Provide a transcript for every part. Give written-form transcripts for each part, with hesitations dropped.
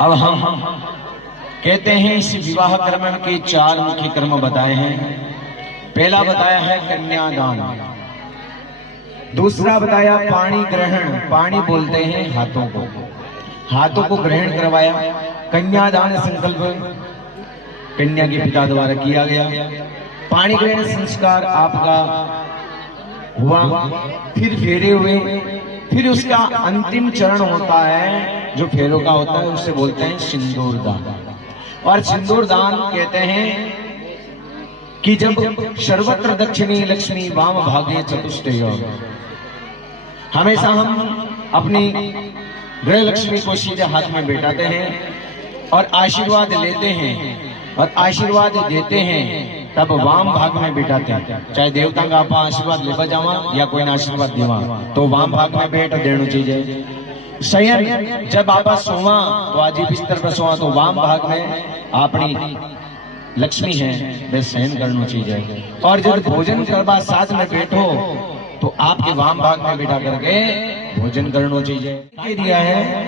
अब हम कहते हैं इस विवाह कर्म के 4 मुख्य कर्म बताए हैं। पहला बताया है कन्यादान, दूसरा बताया पाणी ग्रहण, पाणी बोलते हैं हाथों को ग्रहण करवाया। कन्यादान संकल्प कन्या के पिता द्वारा किया गया। पाणी ग्रहण संस्कार आपका हुआ, फिर फेरे हुए, फिर उसका अंतिम चरण होता है जो फेरों का होता है, उससे बोलते हैं सिंदूर दान। और सिंदूर दान कहते हैं कि जब सर्वत्र दक्षिणी लक्ष्मी वाम भागे चतुष्टय, हमेशा हम अपनी गृह लक्ष्मी को सीधे हाथ में बैठाते हैं और आशीर्वाद लेते हैं और आशीर्वाद देते हैं, तब वाम भाग में बैठाते हैं। चाहे देवता का आप आशीर्वाद लेवा जावा या कोई ना आशीर्वाद देवा, तो वाम भाग में बैठ देना चाहिए। शयन जब आप सोवा तो आज बिस्तर पर सोवा तो वाम भाग में अपनी लक्ष्मी है वे शयन करना चाहिए। और जब भोजन करवा साथ में बैठो तो आपके वाम भाग में बैठा करके भोजन करना चाहिए। दिया है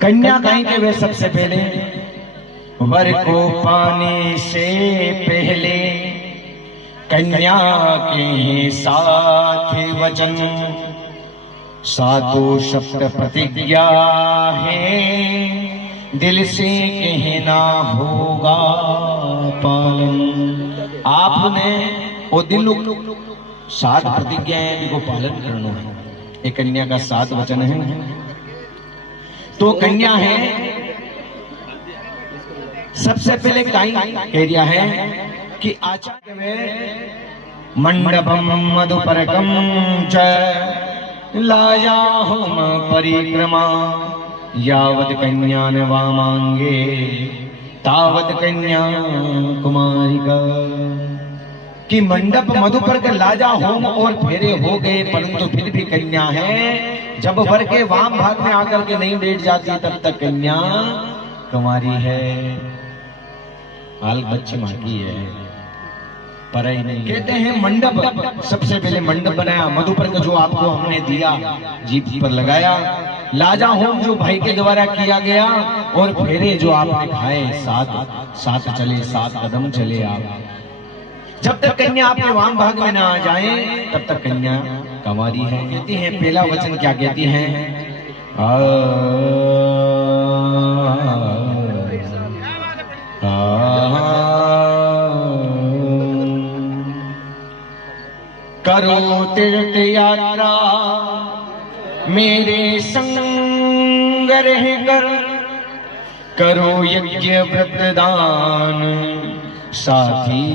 कन्या कहीं के वे सबसे पहले वर को पाने से पहले कन्या के साथ वचन सातों शब्द प्रतिज्ञा है, दिल से कहना होगा पालन। आपने वो दिल 7 प्रतिज्ञाएं को पालन करना है। एक कन्या का 7 वचन है। तो कन्या है सबसे पहले कह दिया है कि आचार्य में मंडपम मधुपरकम च लायाहुम परिक्रमा यावत कन्या न वामांगे तावत कन्या कुमारिका। कि मंडप मधुपर के लाजा होम और फेरे हो गए, परंतु फिर भी कन्या है। जब वर के वाम भाग में आकर के नहीं बैठ जाती तब तक कन्या कुमारी है, हाल बच्ची मांगी है, पर ही नहीं। कहते हैं मंडप, सबसे पहले मंडप बनाया मधुपर का जो आपको हमने दिया, जीभ पर लगाया। लाजा होम जो भाई के द्वारा किया गया और फेरे जो आपने खाए, 7 चले, 7 कदम चले आप। जब तक कन्या आपके वाम भाग में ना आ जाए तब तक कन्या कुंवारी है। कहती है पहला वचन क्या कहती है? करो तीर्थ यात्रा मेरे संग रह कर, करो यज्ञ व्रत दान साथी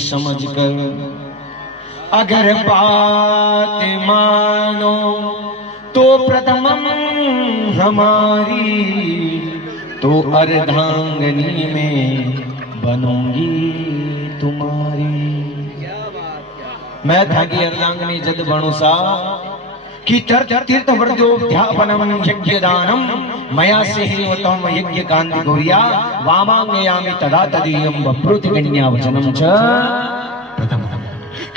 समझकर। अगर बात मानो तो प्रथमम हमारी, तो अर्धांगनी में बनूंगी तुम्हारी। मैं था कि अर्धांगनी जद बनू सा कि तीर्थ वर्जोध्यापनम यज्ञ दानम मया से हेवतम यज्ञ कांति गौरिया वामांगयामि तदा तदीयम बभ्रुति कन्या वचनम च प्रथम।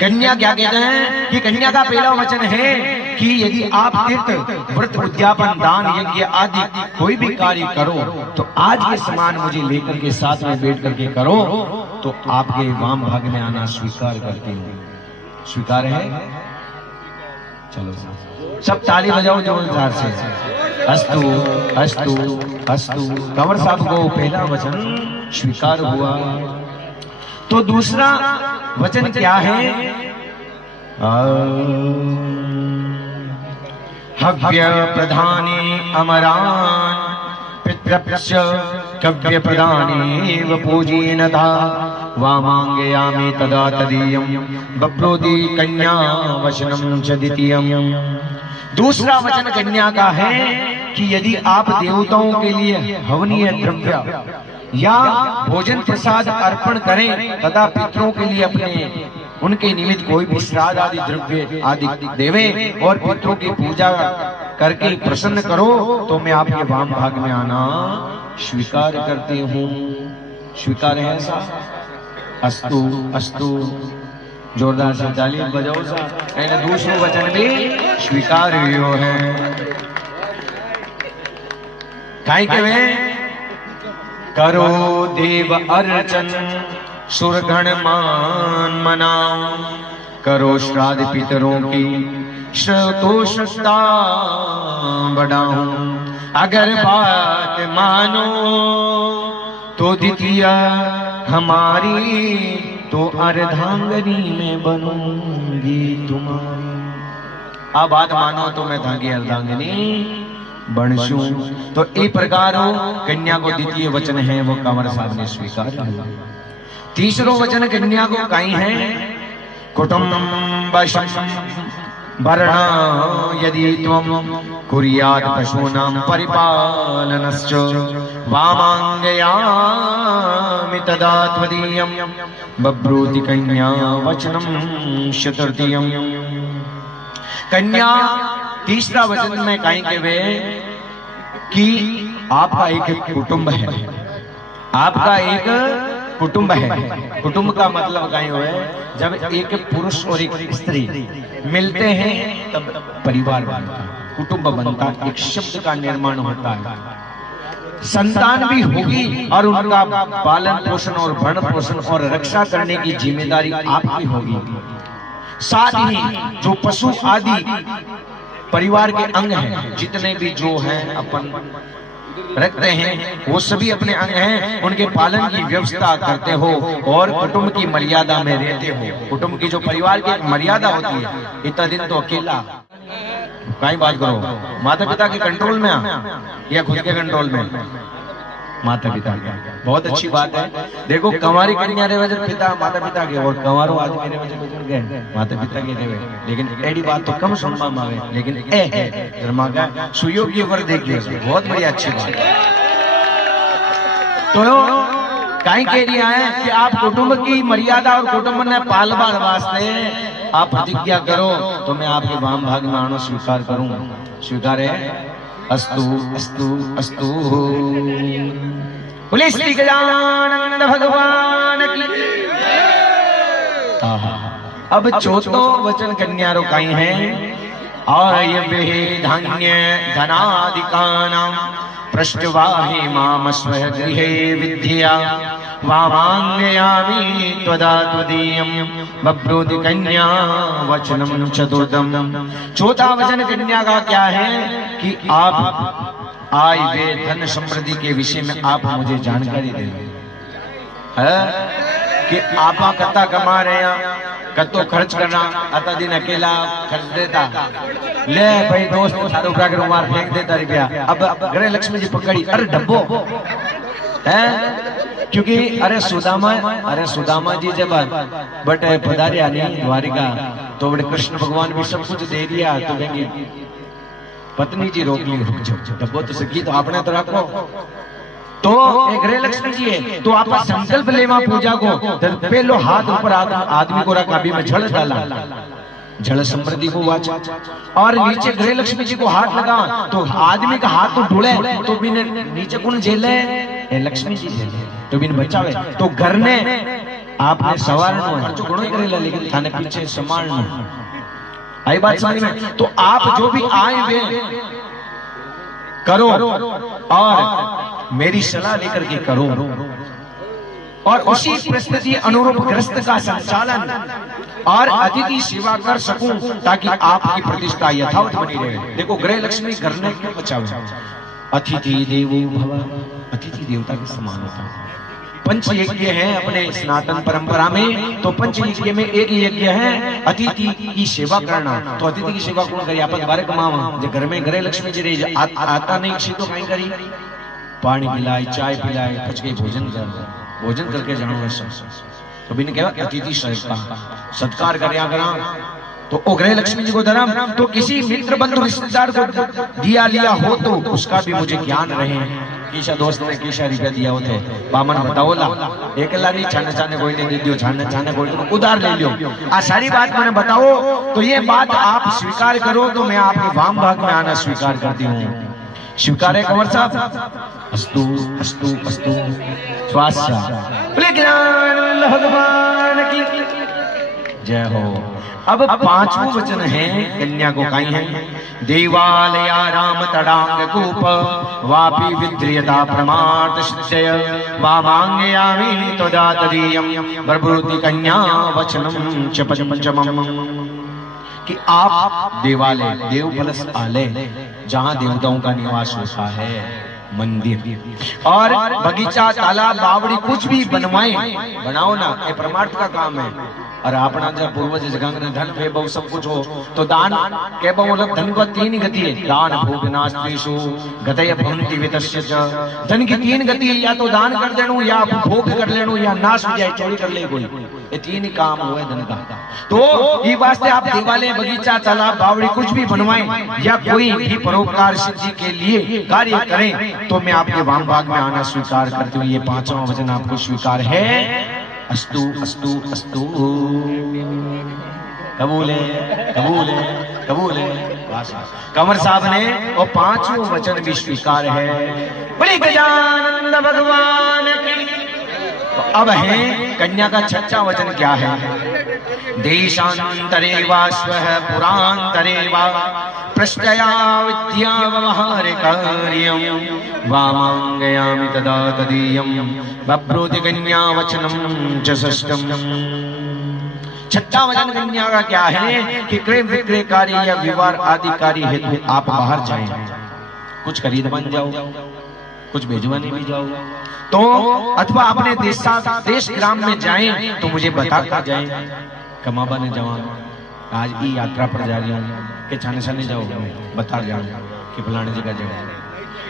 कन्या क्या कहते हैं कि कन्या का पहला वचन है कि यदि आप तीर्थ व्रत उद्यापन दान यज्ञ आदि कोई भी कार्य करो तो आज के समान मुझे लेकर के साथ में बैठ करके करो, तो आपके वाम भाग में आना स्वीकार करती हूँ। स्वीकार है? चलो सब ताली बजाओ जोरदार से। अस्तु अस्तु अस्तु। कंवर साहब को पहला वचन स्वीकार हुआ। तो दूसरा वचन क्या है? हव्य प्रधानी अमरान पितृभ्य कव्य प्रधानेव पूजयेनता वामांगयामि तदा तदीयं बभ्रोति कन्या वचनम च द्वितीयम्। दूसरा वचन कन्या का है कि यदि आप देवताओं के लिए हवनीय द्रव्य या भोजन प्रसाद अर्पण करें तथा पितरों के लिए अपने उनके निमित्त कोई भी श्राद्ध आदि द्रव्य आदि देवे और पितरों की पूजा करके प्रसन्न करो, तो मैं आपके वाम भाग में आना स्वीकार करती हूँ। स्वीकार है ऐसा? अस्तु अस्तु। जोरदार से ताली बजाओ सा। दूसरा वचन भी स्वीकार है। काई के वे करो देव अर्चन सुरगण मान मनाओ, करो श्राद्ध पितरों की श्रोतोषता बढ़ाओ। अगर बात मानो तो द्वितीय हमारी, तो अर्धांगनी में बनूंगी तुम्हारी। अब बात मानो तो मैं थाकी अर्धांगनी बनशू। तो एक प्रकार कन्या को द्वितीय वचन है वो कंवर साहब ने स्वीकार किया। तीसरो वचन कन्या को काई है कुटुंब वर्ण यदि त्वं कुर्यात् पशूनां परिपालनश्च वामांगयामि तदा त्वदीयं बभ्रूति कन्या वचनं चतुर्थीयम्। कन्या तीसरा वचन में कहेंगे वे कि आपका एक कुटुंब है, आपका एक कुटुंब है। कुटुंब का मतलब कहीं हुआ है जब एक पुरुष और एक स्त्री मिलते हैं तब परिवार बनता है, कुटुंब बनता है, एक शब्द का निर्माण होता है। संतान भी होगी और उनका पालन पोषण और भरण पोषण और रक्षा करने की जिम्मेदारी आपकी होगी। साथ ही जो पशु आदि परिवार के अंग हैं, जितने भी जो हैं अपन रखते हैं वो सभी अपने अंग हैं, उनके पालन की व्यवस्था करते हो और कुटुंब की मर्यादा में रहते हो। कुटुंब की जो परिवार की मर्यादा होती है, इतना दिन तो अकेला कहीं बात करो, माता पिता के कंट्रोल में या खुद के कंट्रोल में? माता पिता के। बहुत अच्छी बात है। देखो कंवारी कन्या रे वजह पिता माता पिता के और कंवारो आज मेरे वजह गुजर गए माता पिता के देवे। लेकिन एडी बात तो कम सुनवा में आवे, लेकिन ए है धर्मा का सुयोग्य वर देखिए, बहुत बड़ी अच्छी बात है। तो काई कह दिया है कि आप कुटुंब की मर्यादा और कुटुंब ने पालबार वास्ते आप प्रतिज्ञा करो तो मैं आपके वाम भाग में आना स्वीकार करूंगा। स्वीकार है? अस्तु अस्तु अस्तु। बोले श्री गजानन भगवान की। अब चौथो वचन कन्या रोकाई है आय धान्य धनादिकानां पृष्ठवाहि माम स्वः गृहे विद्या वामांगयामि त्वदा त्वदीयं बभ्रूति कन्या वचनम चतुर्थम। चौथा वचन कन्या का क्या है कि आप आय वे धन समृद्धि के विषय में आप मुझे जानकारी दें कि आपा कत्ता कमा रहे हैं, कत्तो खर्च करना, अता दिन अकेला खर्च देता, ले भाई दोस्त सारो उठा के रुमाल फेंक देता रुपया। अब गृह लक्ष्मी जी पकड़ी, अरे डब्बो है, क्योंकि अरे सुदामा जी जब बट पधारिया नहीं द्वारिका तो बड़े कृष्ण भगवान भी सब कुछ दे दिया, तो कहेंगे पत्नी जी रोक ली, रुक जाओ, डब्बो तो सकी तो आपने तो रखो। तो गृह लक्ष्मी जी है तो आप संकल्प लेवा पूजा को, पहलो हाथ ऊपर आदमी को रखा, अभी में झड़ डाला, झड़ समृद्धि को वाचा, और नीचे गृह लक्ष्मी जी को हाथ लगा तो आदमी का हाथ तो ढूंढे तो भी नीचे कौन झेले? लक्ष्मी जी झेले तो भी बचावे। तो घर ने आपने सवारनो है, खर्चो घणो करेला लेकिन थाने पीछे संभालनो। आई बात समझ में? तो आप जो भी आए वे करो और मेरी सलाह लेकर के करो और उसी परिस्थिति अनुरूप ग्रस्त का संचालन और अतिथि सेवा कर सकूं ताकि आपकी प्रतिष्ठा यथावत बनी रहे। देखो गृह लक्ष्मी घर ने क्यों बचाओ? अतिथि देवो भव, अतिथि देवता के समान होता है। पंच यज्ञ है अपने सनातन परंपरा में, तो पंच यज्ञ में एक यज्ञ है अतिथि की सेवा करना। तो अतिथि की सेवा कौन करी? आप बारे कमावा जो घर में गृह लक्ष्मी जी रही आता नहीं सी तो कहीं करी, पानी पिलाए, चाय पिलाए, कुछ के भोजन करके जानो ऐसा। तो बिन कहा अतिथि सत्कार करया करा। तो गृह लक्ष्मी जी को धर्म तो किसी मित्र बंधु रिश्तेदार को दिया लिया हो तो उसका भी मुझे ज्ञान रहे। कीशा दोस्त ने कीशा रुपया दिया होते बामन बताओला, एकला नहीं छाने छाने कोई नहीं दे दियो, छाने छाने कोई तो उधार ले लियो। आ सारी बात मैंने बताओ तो ये बात आप स्वीकार करो तो मैं आपके वाम भाग में आना स्वीकार करती हूँ। स्वीकार है कंवर साहब? अस्तु अस्तु अस्तु। स्वास्थ्य भगवान की। जय हो। अब पांचवों वचन है कन्या को कहीं है, देवालया राम तड़ांग कूप वापी विद्रियता प्रमार्थ सिद्धय वामांगयामि तदा तदीयम प्रभृति कन्या वचनम च पंचमम। कि आप देवालय, देव प्लस आलय, जहां देवताओं का निवास होता है, मंदिर और बगीचा तालाब बावड़ी कुछ भी बनवाएं, बनाओ ना, ये परमार्थ का काम है। और अपना जब पूर्वज जगंग ने धन वैभव सब कुछ हो तो दान के मतलब धन को तीन गति है, दान भोग नास्तेषु गतय भवन्ति वितस्य च। धन की तीन गति है, या तो दान कर देनो, या भोग कर लेनो, या नाश हो जाए चोरी कर ले कोई, ये तीन ही काम हुए धन का। तो ये वास्ते आप देवालय बगीचा तालाब बावड़ी कुछ भी बनवाएं या कोई भी परोपकार सिद्धि के लिए कार्य करें तो मैं आपके वाम भाग में आना स्वीकार करती हूँ। ये पांचवा वचन आपको स्वीकार है। अस्तु अस्तु अस्तु, कबूल है कबूल है कबूल है। कंवर साहब ने वो पांचों वचन भी स्वीकार है। बड़े गजानंद भगवान की। तो अब है कन्या का छठा वचन क्या है, देशांतरे वा स्वः पुरांतरे वा प्रश्चया विद्या व्यवहार कार्यम वामांगयामि तदा तदीयम बभ्रूति कन्या वचनम च षष्ठम। छठा वचन कन्या का क्या है कि क्रय विक्रय कार्य या विवाह आदि कार्य हेतु आप बाहर जाएं, कुछ खरीद बन जाओ, कुछ भेजवाने भी जाओ, तो अथवा अपने देश ग्राम में जाएं तो मुझे बताता जाएं। कमाबा ने जवान आज ई यात्रा पर जा रही हूँ कि छाने छाने जाओ, बता जाओ कि फलाने जगह जाओ,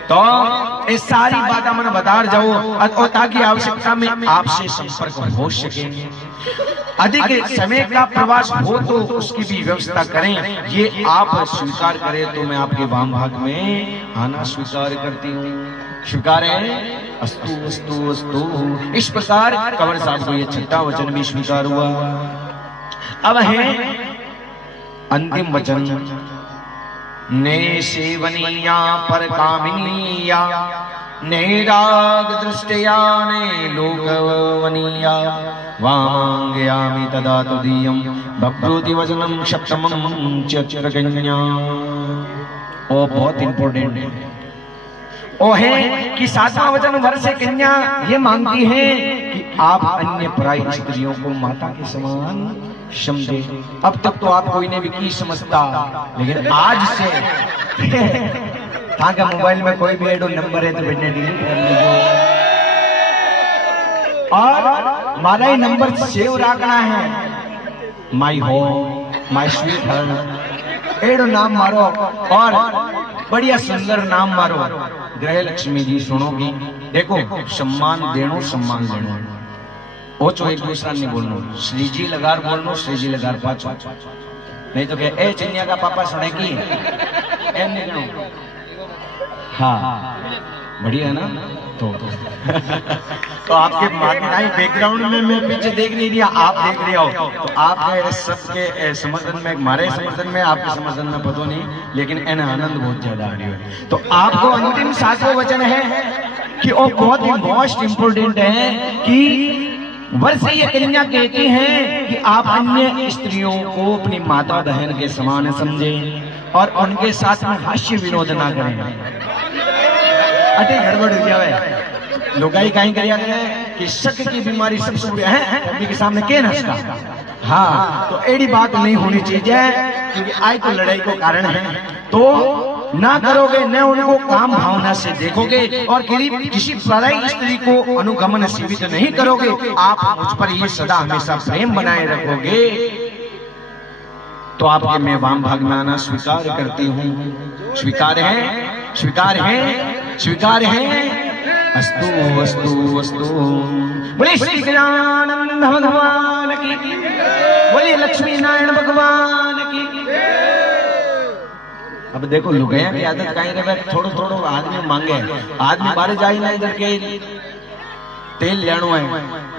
तो ये सारी बातें मैंने बता जाओ और ताकि आवश्यकता में आपसे संपर्क हो सके। अधिक समय का प्रवास हो तो उसकी भी व्यवस्था करें। ये आप स्वीकार करें तो मैं आपके वाम भाग में आना स्वीकार करती हूँ। स्वीकार है। अस्तु अस्तु अस्तु। इस प्रकार कंवर साहब को ये छठा वचन भी स्वीकार हुआ। अब है अंतिम वचन, ने सेवनीया पर कामिनीया ने राग दृष्टया ने लोकवनीया वांगयामि तदा तुदीयम बभ्रूति वचनम सप्तमम चक्रकन्या। ओ बहुत इंपॉर्टेंट है। वो है कि सातवां वचन वर से कन्या ये मांगती है कि आप अन्य पराई स्त्रियों को माता के समान समझे। अब तक तो आप कोई ने भी की समझता, लेकिन आज से का मोबाइल में कोई भी एडो नंबर है तो बेटे डिलीट कर लीजिए और हमारा ही नंबर सेव रखना है। My home, my sweet heart, एडो नाम मारो और बढ़िया सुंदर नाम मारो। ग्रह लक्ष्मी जी सुनोगी, देखो सम्मान देनो सम्मान लेनो, वो चो एक दूसरा नहीं बोलनो, श्री जी लगार बोलनो, श्री जी लगार पाचो, नहीं तो क्या ए चिन्या का पापा सुनेगी ए निकलो। हाँ बढ़िया है ना। तो आपके मार्केटाई बैकग्राउंड में मैं पीछे देख नहीं दिया, आप देख रहे हो तो आपके सबके समर्थन में, हमारे समर्थन में, आपके समर्थन में पता नहीं, लेकिन इन आनंद बहुत ज्यादा आ रही है। तो आपको अंतिम सातवां वचन है कि वो बहुत ही मोस्ट इंपोर्टेंट है कि वर्ष ये कन्या कहती हैं कि आप अन्य स्त्रियों को अपनी माता बहन के समान समझें और उनके साथ में हास्य विनोद ना करें। अटे गड़बड़ हो जाए, लोगाई कहीं करिया करें कि शक की बीमारी सब सूर्य है अभी के सामने के नसता। हाँ तो एड़ी बात नहीं होनी चाहिए, क्योंकि आज तो लड़ाई को कारण है। तो ना करोगे, न उनको काम भावना से देखोगे और किसी पराई स्त्री को अनुगमन सीमित नहीं करोगे, आप मुझ पर ये सदा हमेशा प्रेम बनाए रखोगे, तो आपके मैं वाम भाग में आना स्वीकार करती हूँ। स्वीकार है, स्वीकार है, स्वीकार है। अस्तु अस्तु अस्तु। बोले श्री गजानंद भगवान की, बोले लक्ष्मी नारायण भगवान की। अब देखो लुगाया की आदत कहीं रहे, थोड़ो थोड़ो आदमी मांगे, आदमी बाहर जाए ना, इधर के तेल लेनो है,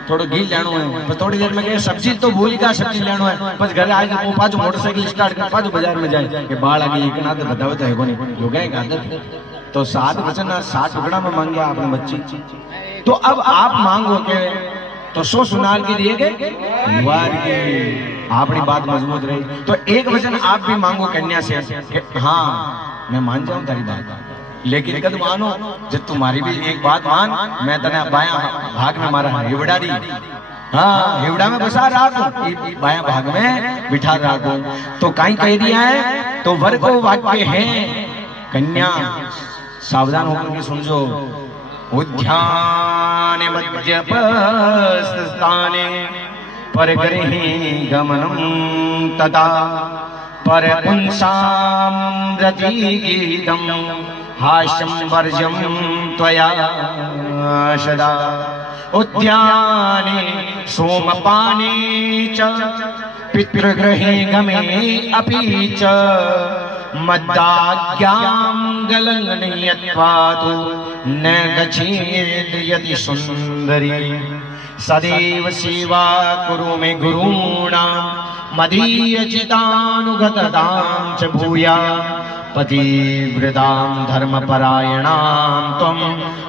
थोड़ा घी लेनो है, पर थोड़ी देर में कहे सब्जी तो भूल गया, सब्जी लेनो है, बस घर आए तो पाँच मोटरसाइकिल स्टार्ट कर पाँच बाजार में जाए कि बाढ़ आ गई, एक ना तो बताओ तो है को नहीं, लुगाया की आदत। तो 7 वचन 7 टुकड़ा में मांगे आपने बच्ची, तो अब आप मांगोगे तो 100 सुनार के दिए गए। आपकी बात मजबूत रही। तो एक वचन आप भी मांगो कन्या से कि हाँ मैं मान जाऊं तारी बात, लेकिन कद मानो जब तुम्हारी भी एक बात मान, मैं तने बाया भाग में मारा हिवड़ा दी, हाँ हिवड़ा में बसा रहा बाया भाग में बिठा रहा। तो कहीं कह दिया है, तो वर को वाक्य है कन्या सावधान होकर के समझो। उद्यान मध्यपस्थाने परगृहे गमनम तदा परपुंसां रतिगीतं हास्यं वर्जं त्वया सदा। उद्याने सोमपाने च पितृगृहे गमे अपि च मद्दाज्ञां गलङ्घयत्वात् न गच्छेत् यदि सुन्दरी। सदैव सेवा कुरु मे गुरूणां मदीयचितानुगततां च भूया। पतिव्रतां धर्मपरायणां त्वं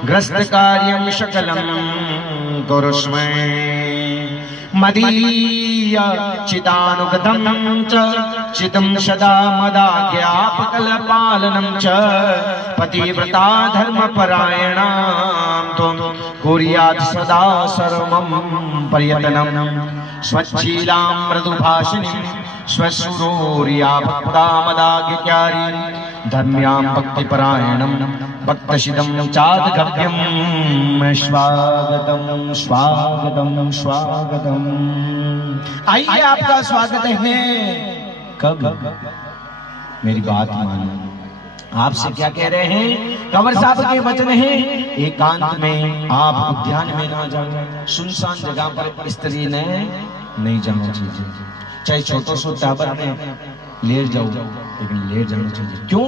ग्रस्तकार्यं सकलं कुरुष्व। मदीय चितानुगतं च चितं सदा मदाज्ञापकलपालनं च पतिव्रता धर्मपरायणां त्वं कुर्यात् सदा सर्वं प्रयत्नं। स्वच्छीलां मृदुभाषिणीं स्वशुरोर्या भक्ता मदाज्ञाकारी धर्म्यां भक्तिपरायणं भक्तशिदं चाद्गव्यं। स्वागतम स्वागतम स्वागतम। आइए आपका स्वागत है। कब? मेरी बात मानो। आपसे क्या कह रहे हैं? कंवर साहब के वचन हैं, एकांत में आप उद्यान में ना जाओ, सुनसान जगह पर स्त्री ने नहीं जाना चाहिए। चाहे छोटो सो टाबर में लेट जाओ, लेकिन लेट जाना चाहिए। क्यों?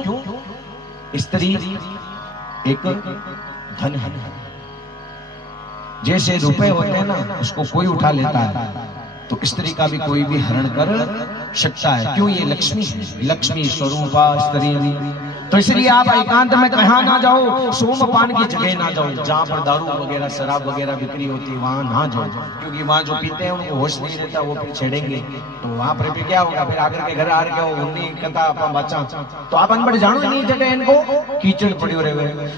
स्त्री एक धन है, जैसे रुपए होते हैं ना, उसको कोई उठा लेता है, तो स्त्री का भी कोई भी हरण कर सकता है। क्यों? ये लक्ष्मी है, लक्ष्मी स्वरूपा स्त्री। तो इसलिए आप एकांत में कहाँ ना जाओ, सोमपान की जगह ना जाओ, जहाँ पर दारू वगैरह शराब वगैरह बिक्री होती है वहां ना जाओ, क्योंकि वहां जो पीते हैं उनको होश नहीं रहता, वो फिर छेड़ेंगे। तो वहां पर भी क्या होगा, फिर आकर के घर आ गया उन्हीं कथा अपना बच्चा, तो आप अनपढ़ जानो नहीं जगह इनको कीचड़ पड़ी हो रहे।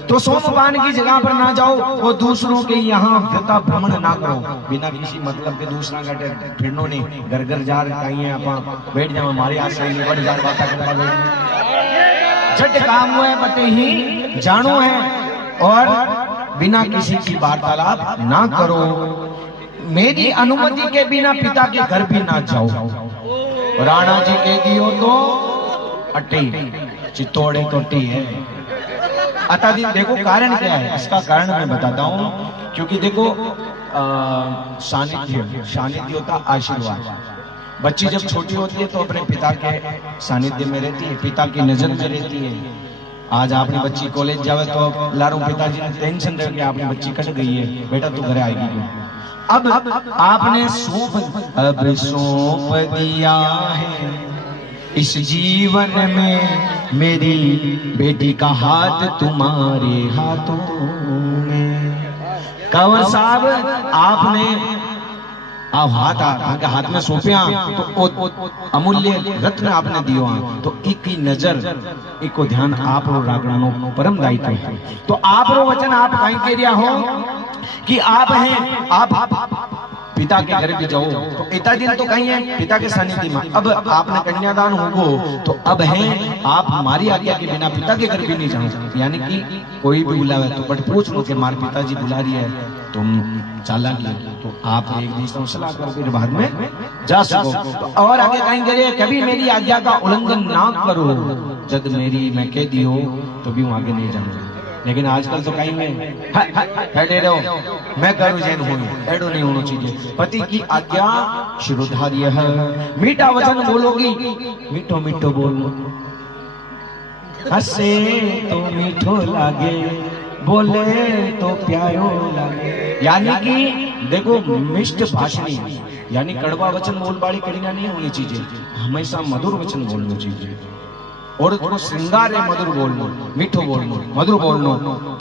तो सोमपान की जगह पर ना जाओ, वो दूसरों के यहाँ व्यथा भ्रमण ना करो, बिना किसी मतलब के दूसरा का फिरनो नहीं। घर घर जा रही है, आप बैठ जाओ, हमारे यहाँ से बढ़ जा बात करता बैठ झट काम हुए पते ही जानो है, और बिना किसी की वार्तालाप ना करो। मेरी अनुमति के बिना पिता के घर भी ना जाओ। राणा जी कह दियो तो अट्टी, चित्तौड़े तो टी है। अतः देखो कारण क्या है, इसका कारण मैं बताता हूँ। क्योंकि देखो सानिध्य होता आशीर्वाद। बच्ची जब छोटी होती है तो अपने पिता के सानिध्य में रहती है, पिता की नजर में रहती है। आज आपने बच्ची कॉलेज जावे तो लारो पिताजी ने टेंशन रहे कि आपकी बच्ची कट गई है, बेटा तू घर आएगी क्यों? अब आपने सौंप दिया है इस जीवन में, मेरी बेटी का हाथ तुम्हारे हाथों में। कंवर साहब आपने हाथ में सौंपिया तो अमूल्य रत्न आपने दियो, तो एक ही नजर एक को ध्यान आप रो रागणो परम दायित्व है। तो आप रो वचन आप कहीं कह दिया हो कि आप हैं, आप पिता के घर भी जाओ, तो पिता दिन तो कहीं है पिता के सानिध्य में। अब आपने कन्यादान होगो तो अब है आप हमारी आज्ञा के बिना पिता के घर भी नहीं जाओ। यानी कि कोई भी बुलावे तो बट पूछ लो कि हमारे पिताजी बुला रही है, तुम चालाक है, तो आप एक दूसरे से सलाह कर फिर बाद में जा सको। तो और आगे कहीं करिए, कभी मेरी आज्ञा का उल्लंघन ना करो, जब मेरी मैं कह दियो तो भी वहां आगे नहीं जाऊंगा। लेकिन आजकल तो कहीं में रहो मैं करूं जैन हूं, एडो नहीं होना चाहिए। पति की आज्ञा शिरोधार्य है। मीठा वचन बोलोगी, मीठो मीठो बोलो, हंसे तो मीठो लागे, बोले तो प्यारो लागे। यानी कि देखो मिष्ट भाषणी, यानी कड़वा वचन बोलबाड़ी करना नहीं होनी चाहिए, हमेशा मधुर वचन बोलना चाहिए। और थोड़ा श्रृंगार है, मधुर बोलनो, मीठो बोलनो, मधुर बोलनो,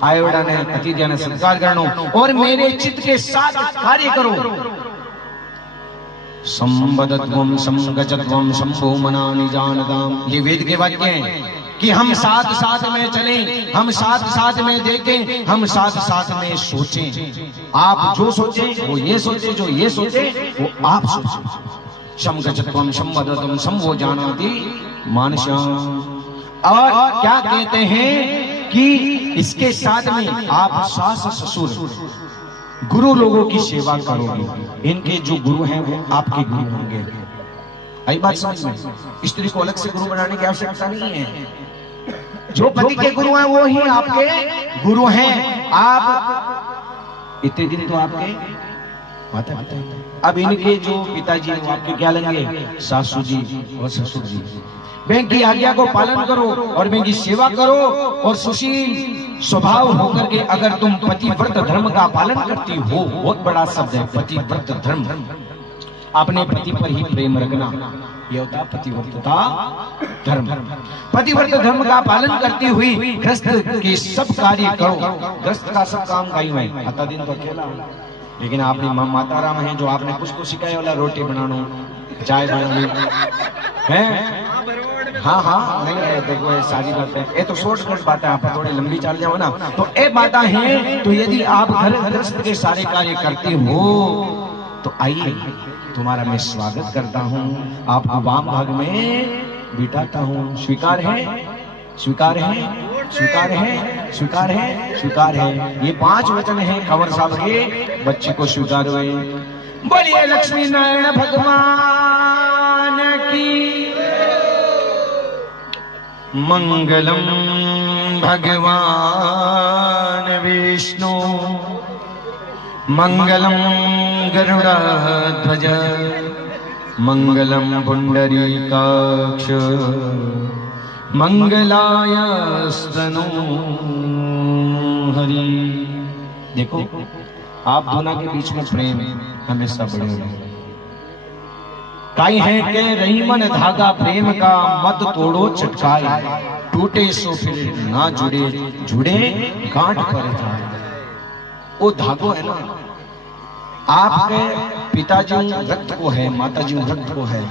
आयोड़ा ने अतिथिया ने सत्कार करनो, और मेरे चित्त के साथ कार्य करो। संवदत्वम संगजत्वम शंभो मनानि जानताम। ये वेद के वाक्य हैं कि हम साथ साथ में चलें, हम साथ साथ में देखें, हम साथ साथ में सोचें। आप जो सोचे वो ये सोचे, जो ये सोचे वो आप सोचे। संगजत्वम संवदत्वम शंभो जानाति मानसं। और क्या कहते हैं कि इसके साथ में आप सास ससुर गुरु लोगों की सेवा करोगे। इनके जो गुरु हैं वो आपके गुरु होंगे। आई बात समझ में? स्त्री को अलग से गुरु बनाने की आवश्यकता नहीं है। जो पति के गुरु हैं वो ही आपके गुरु हैं। आप इतने दिन तो आपके माता पिता, अब इनके जो पिताजी वो आपके क्या लेंगे? सासू जी और ससुर जी। बैंक की आज्ञा को पालन करो और बैंक की सेवा करो और सुशील स्वभाव होकर के अगर तुम पतिव्रत धर्म का पालन करती हो, बहुत बड़ा शब्द है पतिव्रत धर्म, अपने पति पर ही प्रेम रखना, यह होता पतिव्रतता धर्म। पतिव्रत धर्म का पालन करती हुई गृहस्थ के सब कार्य करो। गृहस्थ का सब काम का ही मैं आता दिन तो अकेला हूं, लेकिन आपने माता राम है जो आपने कुछ तो सिखाया वाला, रोटी बनाना, चाय बनानी है। हाँ हाँ नहीं देखो ये सारी बातें, ये तो शॉर्टकट बातें, आप थोड़ी लंबी चल जाओ ना तो ये बातें हैं। तो यदि आप घर गृहस्थ के सारे कार्य करते हो तो आइए तुम्हारा मैं स्वागत करता हूँ, आपको वाम भाग में बिठाता हूँ। स्वीकार है, स्वीकार है, स्वीकार है, स्वीकार है, स्वीकार है। ये 5 वचन हैं कंवर साहब के, बच्चे को स्वीकार हुए। बोलिए लक्ष्मी नारायण भगवान की। मंगलम भगवान विष्णु मंगलम गरुड़ध्वज मंगलम पुंडरीकाक्ष मंगलाय स्तनो हरि। देखो आप दोनों के बीच में प्रेम हमेशा बने रहे। काई है के रहीमन धागा प्रेम का मत तोड़ो चटकाए, टूटे सो फिर ना जुड़े, जुड़े गांठ पर जाए। वो धागो है ना, आपके पिताजी रक्त को है, माताजी रक्त को है,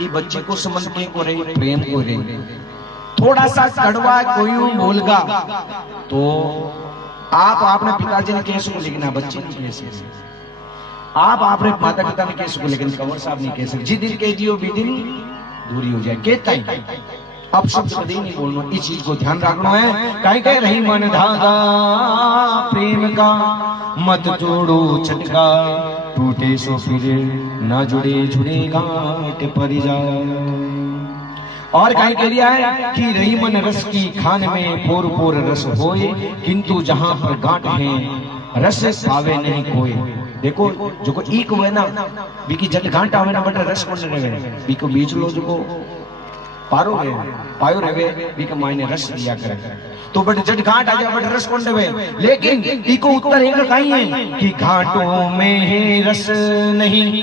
ये बच्चे को समझ के को रही प्रेम को रही। थोड़ा सा कड़वा कोई बोलगा तो आप अपने पिताजी ने कैसे को लिखना, बच्चे ने कैसे, आप अपने माता पिता ने कैसे को, लेकिन कंवर साहब नहीं कह सकते। जी दिन के जियो भी दिन दूरी हो जाए कहता ही। अब शब्द कभी नहीं बोलना, इस चीज को ध्यान रखना है। कहीं कह रही मन धागा प्रेम का मत तोड़ो चटका, टूटे सो फिर ना जुड़े, जुड़े गांठ पर जाए। और कहीं कह दिया है कि रही मन रस की खान में पोर पोर रस होए, किंतु जहां पर गांठ है रस पावे नहीं कोई। देखो जो को एक हुए ना बीकी जट गांठ आवे ना, बट रस को नहीं रहे, बीको बीच लो जो को पारो है पायो रहे बीके मायने रस दिया करे, तो बट जट गांठ आ जाए बट रस को नहीं रहे। लेकिन इको उत्तर एक कहीं है कि घाटों में है रस नहीं,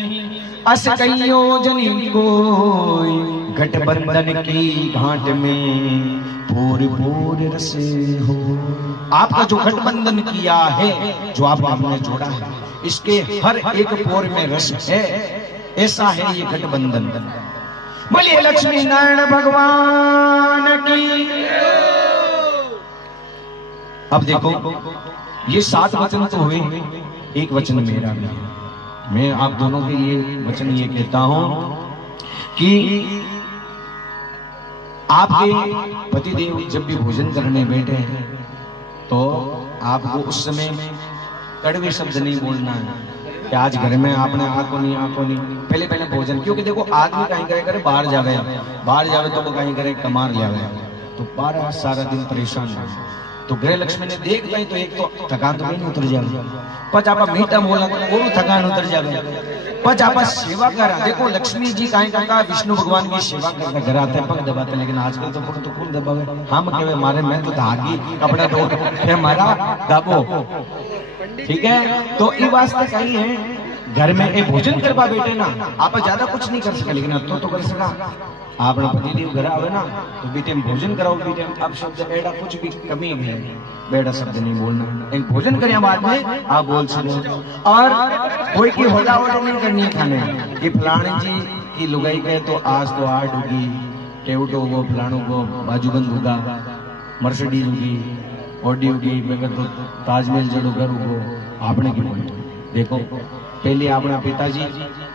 अस कईयो जनी कोई, गठबंधन की घाट में पूर पूर रस हो। आपका जो गठबंधन किया है, जो आपने जोड़ा है, इसके हर एक पोर में रस है, ऐसा है ये गठबंधन। बोलिए लक्ष्मी नारायण भगवान की। अब देखो ये 7 वचन तो हुए, एक वचन मेरा भी है। मैं आप दोनों के लिए वचन ये कहता हूं कि आपके पतिदेव जब भी भोजन करने बैठे हैं तो आपको उस समय कड़वे शब्द नहीं बोलना है कि आज घर में आपने आको नहीं, पहले पहले भोजन। क्योंकि देखो आदमी कहीं करे बाहर जावे तो वो कहीं करे कमार लिया, तो बारह सारा दिन परेशान है। तो गृह लक्ष्मी ने देख पाई तो एक तो थकान तो नहीं उतर जाए, पच आप मीठा बोला तो वो थकान उतर जाए, पच आप सेवा करा। देखो लक्ष्मी जी कहीं का विष्णु भगवान की सेवा करके घर आते हैं, पग दबाते, लेकिन आजकल तो पग तो कौन दबावे, हम कहे मारे मैं तो धागी कपड़ा धो मारा दबो, ठीक है। तो ये वास्ते कहीं है घर में एक भोजन करवा बैठे ना, आप ज्यादा कुछ नहीं कर सके, लेकिन अब तो कर सका। आपने पतिदेव घर आवे ना तो बीते भोजन कराओ, बीते अब शब्द बेड़ा कुछ भी कमी है, बेड़ा शब्द नहीं बोलना, एक भोजन करें बाद में आप बोल सको। और कोई की होला वोला नहीं करनी है खाने कि फलाने जी की लुगाई गए तो आज तो आठ होगी, टेवटो होगो, फलाणों को बाजूबंद होगा, मर्सिडीज होगी, ऑडी होगी, बेगर तो ताजमहल जड़ो घर होगो। आपने की बोल देखो, पहले अपना पिताजी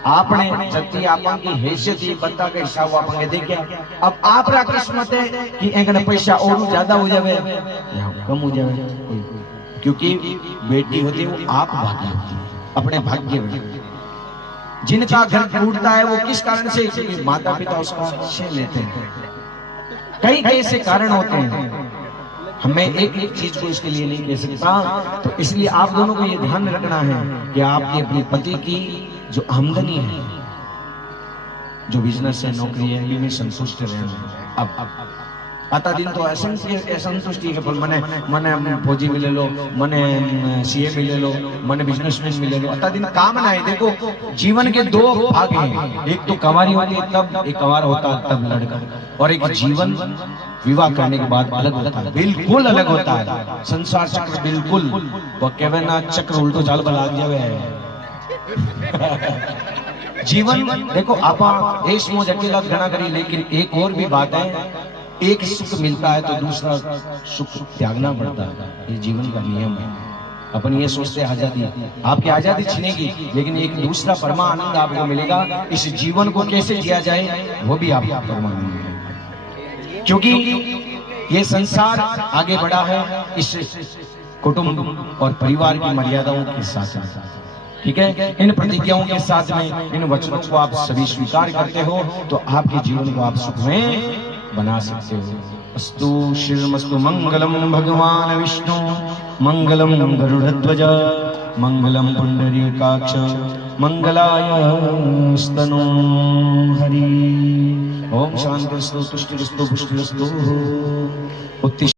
आपने जति आपन की हैसियत ये बता के हिसाब आपने देखे। अब आप रा किस्मत है कि एक पैसा और ज्यादा हो जावे या कम हो जावे, क्योंकि बेटी होती है वो आप भाग्य होती है, अपने भाग्य में। जिनका घर टूटता है वो किस कारण से, क्योंकि माता पिता उसका छीन लेते हैं। कई ऐसे कारण होते हैं, हमें एक एक चीज को इसके लिए नहीं कह सकता। तो इसलिए आप दोनों को ये ध्यान रखना है कि आपकी अपने पति की जो आमदनी है, जो बिजनेस है, नौकरी है, इनमें संतुष्ट रहना। अब आता दिन तो असंतुष्टि है, पर मने फौजी मिले लो, मने सीए मिले लो, मने बिजनेसमैन मिले लो, आता दिन काम ना है। देखो जीवन के दो भाग हैं, एक तो कंवारी होती है तब, एक कंवार होता है तब लड़का, और एक जीवन विवाह करने के बाद अलग होता है, बिल्कुल अलग होता है। संसार चक्र बिल्कुल वो कहवे ना, चक्र उल्टो चाल बला जावे। जीवन देखो आप देश मोज अकेला घना करी, लेकिन एक और भी बात है, एक सुख मिलता है तो दूसरा सुख त्यागना पड़ता है, ये जीवन का नियम है। अपन ये सोचते हैं आजादी, आपकी आजादी छिनेगी, लेकिन एक दूसरा परमानंद आपको मिलेगा। इस जीवन को कैसे जिया जाए वो भी आपको परमानंद मिलेगा, क्योंकि ये संसार आगे बढ़ा है इस कुटुंब और परिवार की मर्यादाओं के साथ। ठीक है, इन प्रतिज्ञाओं के साथ में इन वचनों को आप सभी स्वीकार करते हो तो आपके जीवन को आप सुख में बना सकते हो। अस्तु श्रीमस्तु मंगलम भगवान विष्णु, मंगलम गरुड़ध्वज, मंगलम पुंडरीकाक्ष, मंगलाय स्तनो हरि। ओम शांतिरस्तु तुष्टिरस्तु पुष्टिरस्तु।